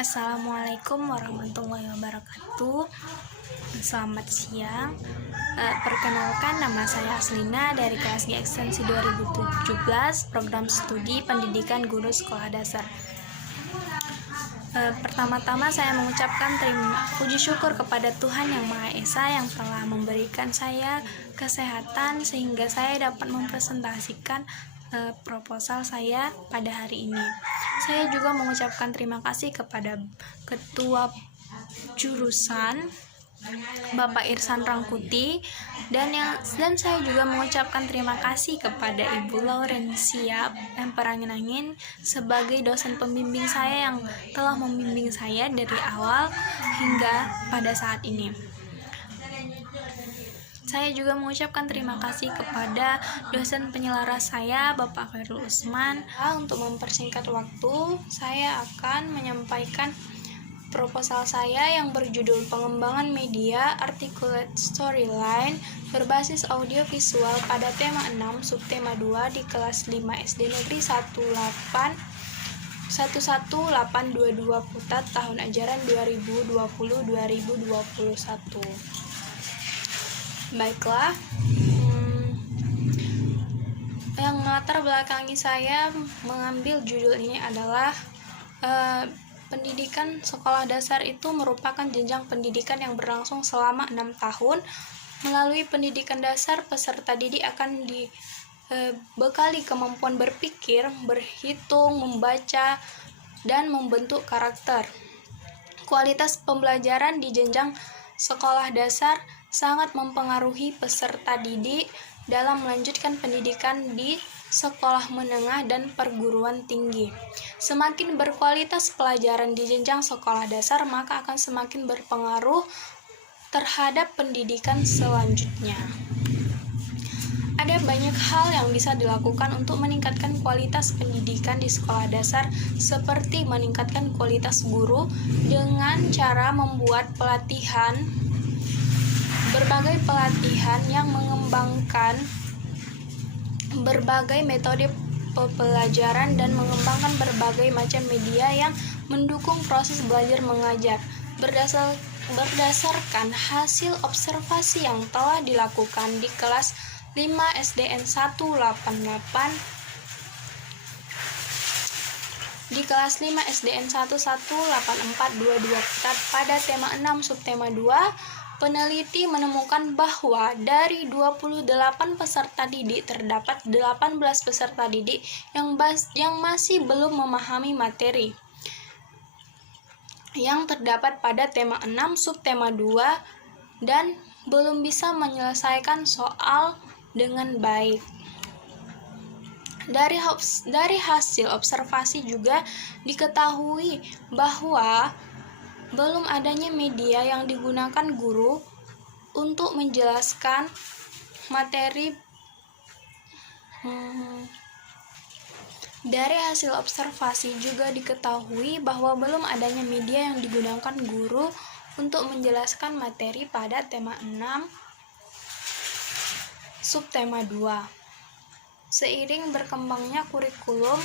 Assalamualaikum warahmatullahi wabarakatuh. Selamat siang. Perkenalkan, nama saya Aslina dari kelas G Ekstensi 2017, Program Studi Pendidikan Guru Sekolah Dasar. Pertama-tama saya mengucapkan puji syukur kepada Tuhan Yang Maha Esa yang telah memberikan saya kesehatan sehingga saya dapat mempresentasikan proposal saya pada hari ini. Saya juga mengucapkan terima kasih kepada Ketua Jurusan Bapak Irsan Rangkuti dan saya juga mengucapkan terima kasih kepada Ibu Laurencia Perangin-Angin sebagai dosen pembimbing saya yang telah membimbing saya dari awal hingga pada saat ini. Saya juga mengucapkan terima kasih kepada dosen penyelaras saya, Bapak Khairul Usman. Untuk mempersingkat waktu, saya akan menyampaikan proposal saya yang berjudul Pengembangan Media Articulate Storyline berbasis audio visual pada tema 6 subtema 2 di kelas 5 SD Negeri 11822 Putat tahun ajaran 2020-2021. Baiklah, yang melatar belakangi saya mengambil judul ini adalah pendidikan sekolah dasar itu merupakan jenjang pendidikan yang berlangsung selama 6 tahun. Melalui pendidikan dasar, peserta didik akan dibekali kemampuan berpikir, berhitung, membaca, dan membentuk karakter. Kualitas pembelajaran di jenjang sekolah dasar sangat mempengaruhi peserta didik dalam melanjutkan pendidikan di sekolah menengah dan perguruan tinggi. Semakin berkualitas pelajaran di jenjang sekolah dasar, maka akan semakin berpengaruh terhadap pendidikan selanjutnya. Ada banyak hal yang bisa dilakukan untuk meningkatkan kualitas pendidikan di sekolah dasar, seperti meningkatkan kualitas guru dengan cara membuat berbagai pelatihan yang mengembangkan berbagai metode pembelajaran dan mengembangkan berbagai macam media yang mendukung proses belajar mengajar. Berdasarkan hasil observasi yang telah dilakukan di kelas 5 SDN 188 di kelas 5 SDN 118422 Putat pada tema 6 subtema 2, peneliti menemukan bahwa dari 28 peserta didik terdapat 18 peserta didik yang masih belum memahami materi yang terdapat pada tema 6 subtema 2 dan belum bisa menyelesaikan soal dengan baik. Dari hasil observasi juga diketahui bahwa belum adanya media yang digunakan guru untuk menjelaskan materi. Dari hasil observasi juga diketahui bahwa belum adanya media yang digunakan guru untuk menjelaskan materi pada tema 6 subtema 2. Seiring berkembangnya kurikulum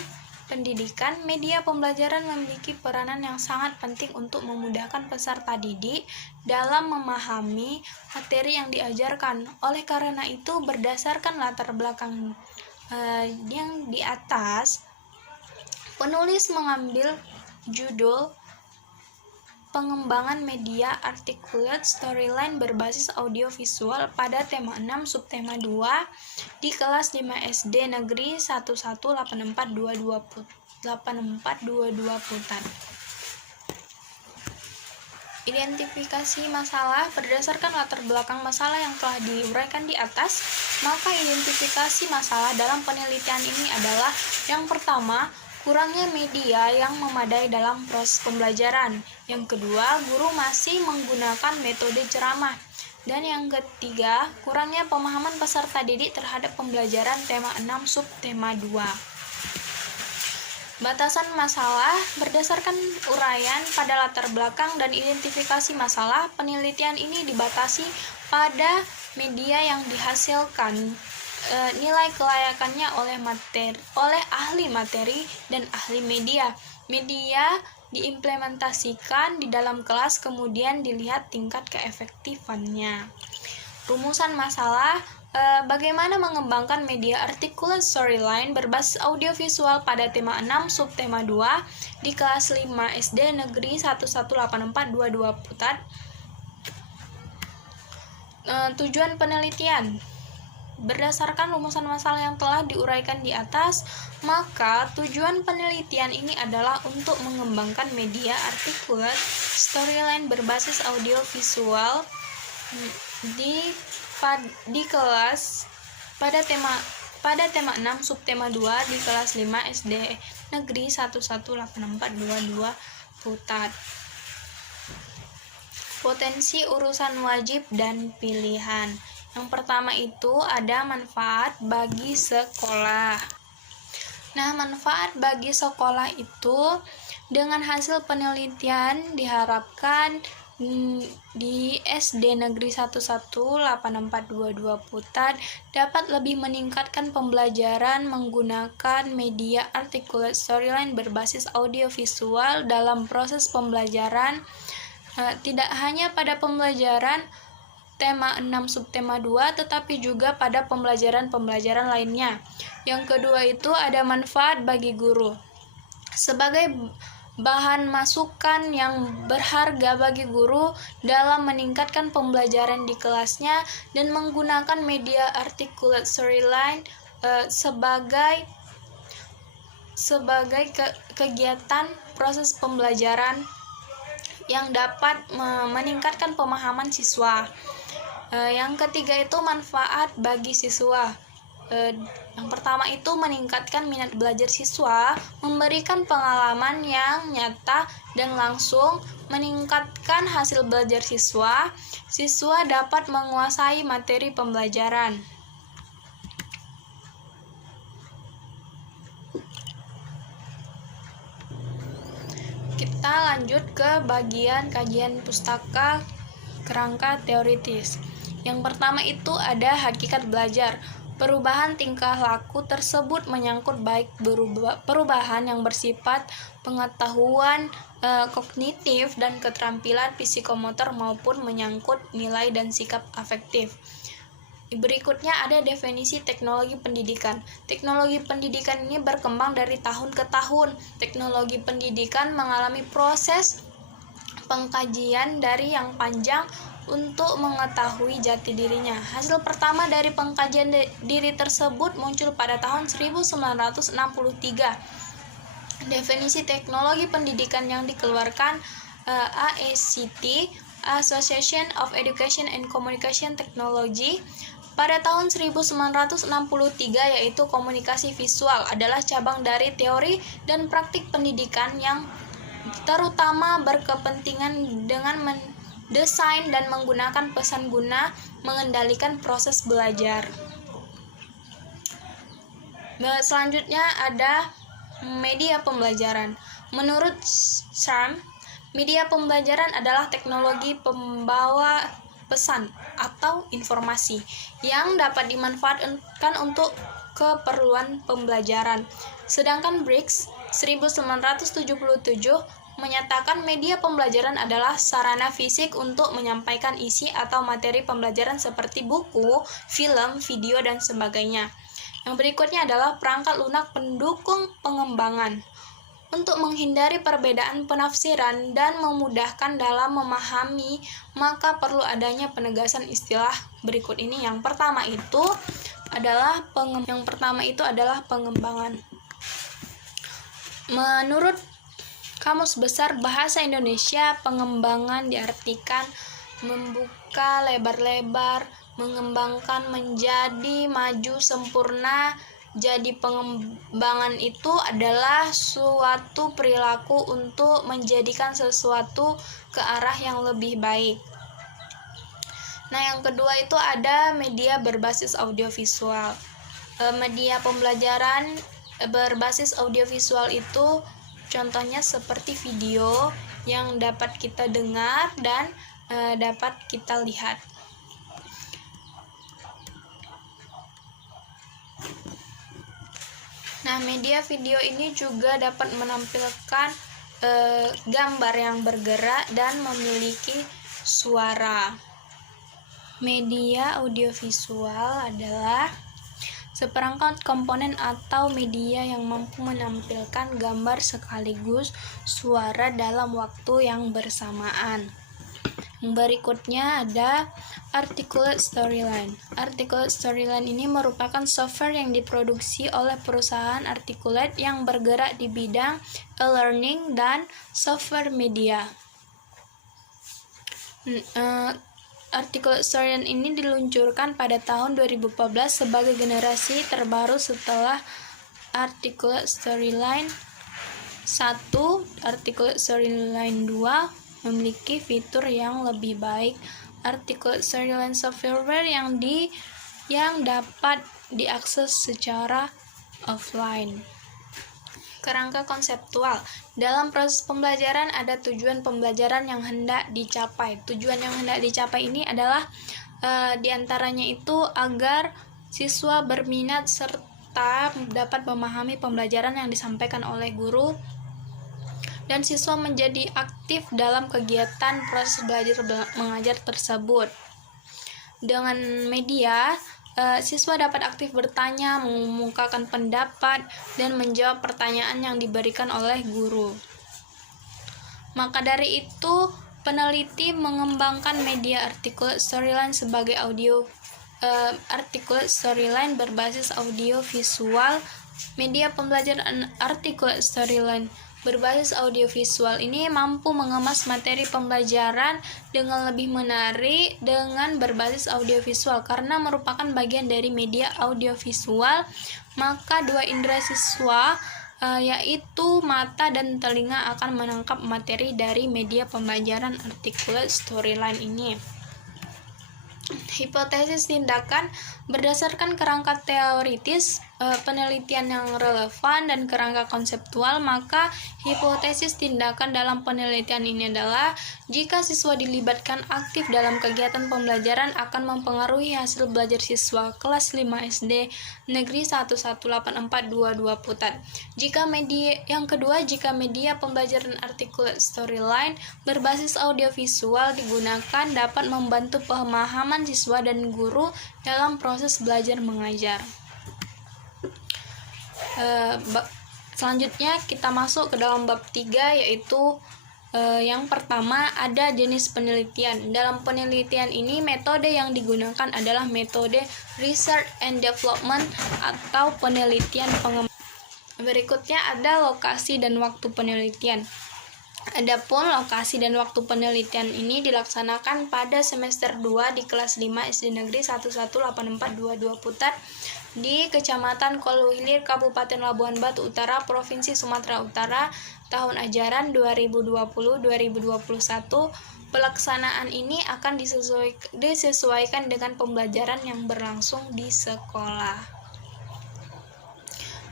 pendidikan, media pembelajaran memiliki peranan yang sangat penting untuk memudahkan peserta didik dalam memahami materi yang diajarkan. Oleh karena itu, berdasarkan latar belakang yang di atas, penulis mengambil judul Pengembangan Media Articulate Storyline berbasis audio visual pada tema 6 subtema 2 di kelas 5 SD Negeri 118422 Putat. Identifikasi masalah. Berdasarkan latar belakang masalah yang telah diuraikan di atas, maka identifikasi masalah dalam penelitian ini adalah: yang pertama, kurangnya media yang memadai dalam proses pembelajaran. Yang kedua, guru masih menggunakan metode ceramah. Dan yang ketiga, kurangnya pemahaman peserta didik terhadap pembelajaran tema 6 subtema 2. Batasan masalah. Berdasarkan uraian pada latar belakang dan identifikasi masalah, penelitian ini dibatasi pada media yang dihasilkan, nilai kelayakannya oleh ahli materi dan ahli media. Media diimplementasikan di dalam kelas, kemudian dilihat tingkat keefektifannya. Rumusan masalah, bagaimana mengembangkan media articulate storyline berbasis audiovisual pada tema 6 subtema 2 di kelas 5 SD Negeri 118422 Putat. Tujuan penelitian. Berdasarkan rumusan masalah yang telah diuraikan di atas, maka tujuan penelitian ini adalah untuk mengembangkan media articulate storyline berbasis audiovisual di kelas pada tema 6 subtema 2 di kelas 5 SD Negeri 118422 Putat. Potensi urusan wajib dan pilihan. Yang pertama itu ada manfaat bagi sekolah. Nah, manfaat bagi sekolah itu dengan hasil penelitian diharapkan di SD Negeri 118422 Putat dapat lebih meningkatkan pembelajaran menggunakan media articulate storyline berbasis audiovisual dalam proses pembelajaran, tidak hanya pada pembelajaran tema 6 subtema 2 tetapi juga pada pembelajaran-pembelajaran lainnya. Yang kedua itu ada manfaat bagi guru. Sebagai bahan masukan yang berharga bagi guru dalam meningkatkan pembelajaran di kelasnya dan menggunakan media articulate storyline sebagai kegiatan proses pembelajaran yang dapat meningkatkan pemahaman siswa. Yang ketiga itu manfaat bagi siswa. Yang pertama itu meningkatkan minat belajar siswa, memberikan pengalaman yang nyata dan langsung, meningkatkan hasil belajar siswa. Siswa dapat menguasai materi pembelajaran. Kita lanjut ke bagian kajian pustaka kerangka teoritis. Yang pertama itu ada hakikat belajar. Perubahan tingkah laku tersebut menyangkut baik perubahan yang bersifat pengetahuan kognitif dan keterampilan psikomotor maupun menyangkut nilai dan sikap afektif. Berikutnya ada definisi teknologi pendidikan. Teknologi pendidikan ini berkembang dari tahun ke tahun. Teknologi pendidikan mengalami proses pengkajian dari yang panjang untuk mengetahui jati dirinya. Hasil pertama dari pengkajian diri tersebut muncul pada tahun 1963. Definisi teknologi pendidikan yang dikeluarkan AECT, Association of Education and Communication Technology, pada tahun 1963, yaitu komunikasi visual adalah cabang dari teori dan praktik pendidikan yang terutama berkepentingan dengan mendesain dan menggunakan pesan guna mengendalikan proses belajar. Selanjutnya ada media pembelajaran. Menurut Schramm, media pembelajaran adalah teknologi pembawa pesan atau informasi yang dapat dimanfaatkan untuk keperluan pembelajaran. Sedangkan Briggs 1977 menyatakan media pembelajaran adalah sarana fisik untuk menyampaikan isi atau materi pembelajaran seperti buku, film, video, dan sebagainya. Yang berikutnya adalah perangkat lunak pendukung pengembangan. Untuk menghindari perbedaan penafsiran dan memudahkan dalam memahami, maka perlu adanya penegasan istilah berikut ini. Yang pertama itu adalah pengembangan. Menurut Kamus Besar Bahasa Indonesia, pengembangan diartikan membuka lebar-lebar, mengembangkan menjadi maju sempurna. Jadi pengembangan itu adalah suatu perilaku untuk menjadikan sesuatu ke arah yang lebih baik. Nah, yang kedua itu ada media berbasis audiovisual. Media pembelajaran berbasis audiovisual itu contohnya seperti video yang dapat kita dengar dan dapat kita lihat. Nah, media video ini juga dapat menampilkan gambar yang bergerak dan memiliki suara. Media audiovisual adalah seperangkat komponen atau media yang mampu menampilkan gambar sekaligus suara dalam waktu yang bersamaan. Yang berikutnya ada articulate storyline. Articulate storyline ini merupakan software yang diproduksi oleh perusahaan articulate yang bergerak di bidang e-learning dan software media. Articulate Storyline ini diluncurkan pada tahun 2014 sebagai generasi terbaru setelah Articulate Storyline 1. Articulate Storyline 2 memiliki fitur yang lebih baik. Articulate Storyline software yang dapat diakses secara offline. Kerangka konseptual. Dalam proses pembelajaran ada tujuan pembelajaran yang hendak dicapai. Tujuan yang hendak dicapai ini adalah diantaranya itu agar siswa berminat serta dapat memahami pembelajaran yang disampaikan oleh guru, dan siswa menjadi aktif dalam kegiatan proses belajar mengajar tersebut. Dengan media, siswa dapat aktif bertanya, mengumumkan pendapat, dan menjawab pertanyaan yang diberikan oleh guru. Maka dari itu, peneliti mengembangkan media articulate storyline sebagai articulate storyline berbasis audio visual. Media pembelajaran articulate storyline berbasis audiovisual ini mampu mengemas materi pembelajaran dengan lebih menarik dengan berbasis audiovisual. Karena merupakan bagian dari media audiovisual, maka dua indera siswa yaitu mata dan telinga akan menangkap materi dari media pembelajaran articulate storyline ini. Hipotesis tindakan berdasarkan kerangka teoritis, penelitian yang relevan, dan kerangka konseptual, maka hipotesis tindakan dalam penelitian ini adalah jika siswa dilibatkan aktif dalam kegiatan pembelajaran akan mempengaruhi hasil belajar siswa kelas 5 SD Negeri 118422 Putat. Jika media pembelajaran articulate storyline berbasis audiovisual digunakan dapat membantu pemahaman siswa dan guru dalam proses belajar mengajar. Selanjutnya kita masuk ke dalam bab 3, yaitu yang pertama ada jenis penelitian. Dalam penelitian ini metode yang digunakan adalah metode research and development atau penelitian pengembangan. Berikutnya ada lokasi dan waktu penelitian. Adapun lokasi dan waktu penelitian ini dilaksanakan pada semester 2 di kelas 5 SD Negeri 118422 Putat di Kecamatan Koluhilir, Kabupaten Labuhan Batu Utara, Provinsi Sumatera Utara, tahun ajaran 2020-2021. Pelaksanaan ini akan disesuaikan dengan pembelajaran yang berlangsung di sekolah.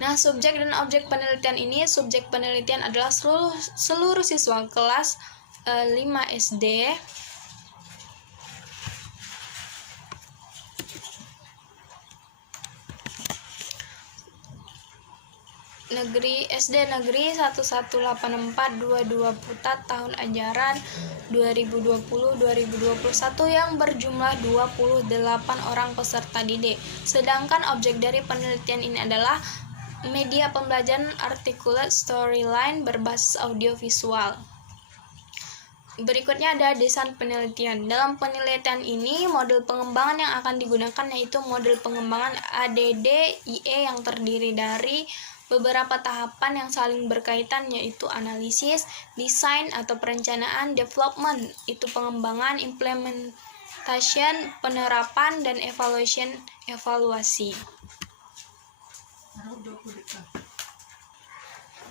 Nah, subjek dan objek penelitian ini, subjek penelitian adalah seluruh siswa kelas 5 SD SD Negeri 118422 Putat tahun ajaran 2020-2021 yang berjumlah 28 orang peserta didik. Sedangkan objek dari penelitian ini adalah media pembelajaran articulate storyline berbasis audiovisual. Berikutnya ada desain penelitian. Dalam penelitian ini, model pengembangan yang akan digunakan yaitu model pengembangan ADD-IE yang terdiri dari beberapa tahapan yang saling berkaitan, yaitu analisis, desain atau perencanaan, development itu pengembangan, implementation penerapan, dan evaluasi.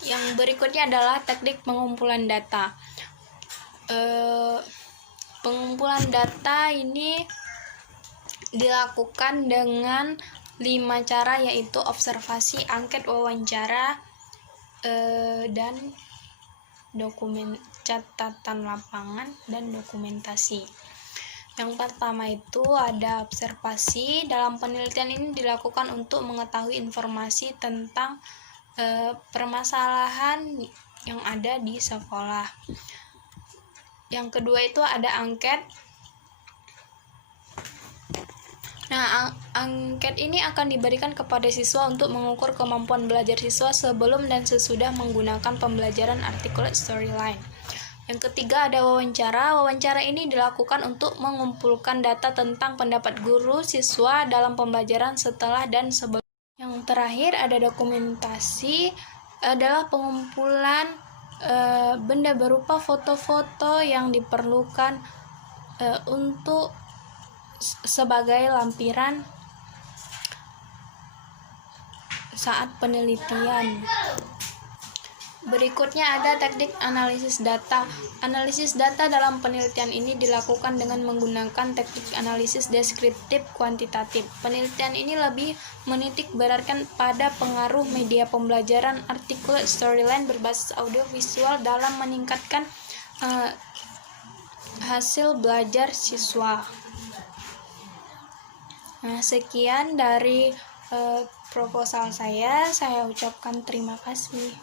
Yang berikutnya adalah teknik pengumpulan data. Pengumpulan data ini dilakukan dengan 5 cara, yaitu observasi, angket, wawancara, dan dokumen catatan lapangan dan dokumentasi. Yang pertama itu ada observasi. Dalam penelitian ini dilakukan untuk mengetahui informasi tentang permasalahan yang ada di sekolah. Yang kedua itu ada angket. Nah, angket ini akan diberikan kepada siswa untuk mengukur kemampuan belajar siswa sebelum dan sesudah menggunakan pembelajaran articulate storyline. Yang ketiga ada wawancara. Wawancara ini dilakukan untuk mengumpulkan data tentang pendapat guru siswa dalam pembelajaran setelah dan sebelum. Yang terakhir ada dokumentasi, adalah pengumpulan benda berupa foto-foto yang diperlukan untuk sebagai lampiran saat penelitian. Berikutnya ada teknik analisis data. Analisis data dalam penelitian ini dilakukan dengan menggunakan teknik analisis deskriptif kuantitatif. Penelitian ini lebih menitik beratkan pada pengaruh media pembelajaran articulate storyline berbasis audio visual dalam meningkatkan hasil belajar siswa. Nah, sekian dari proposal saya ucapkan terima kasih.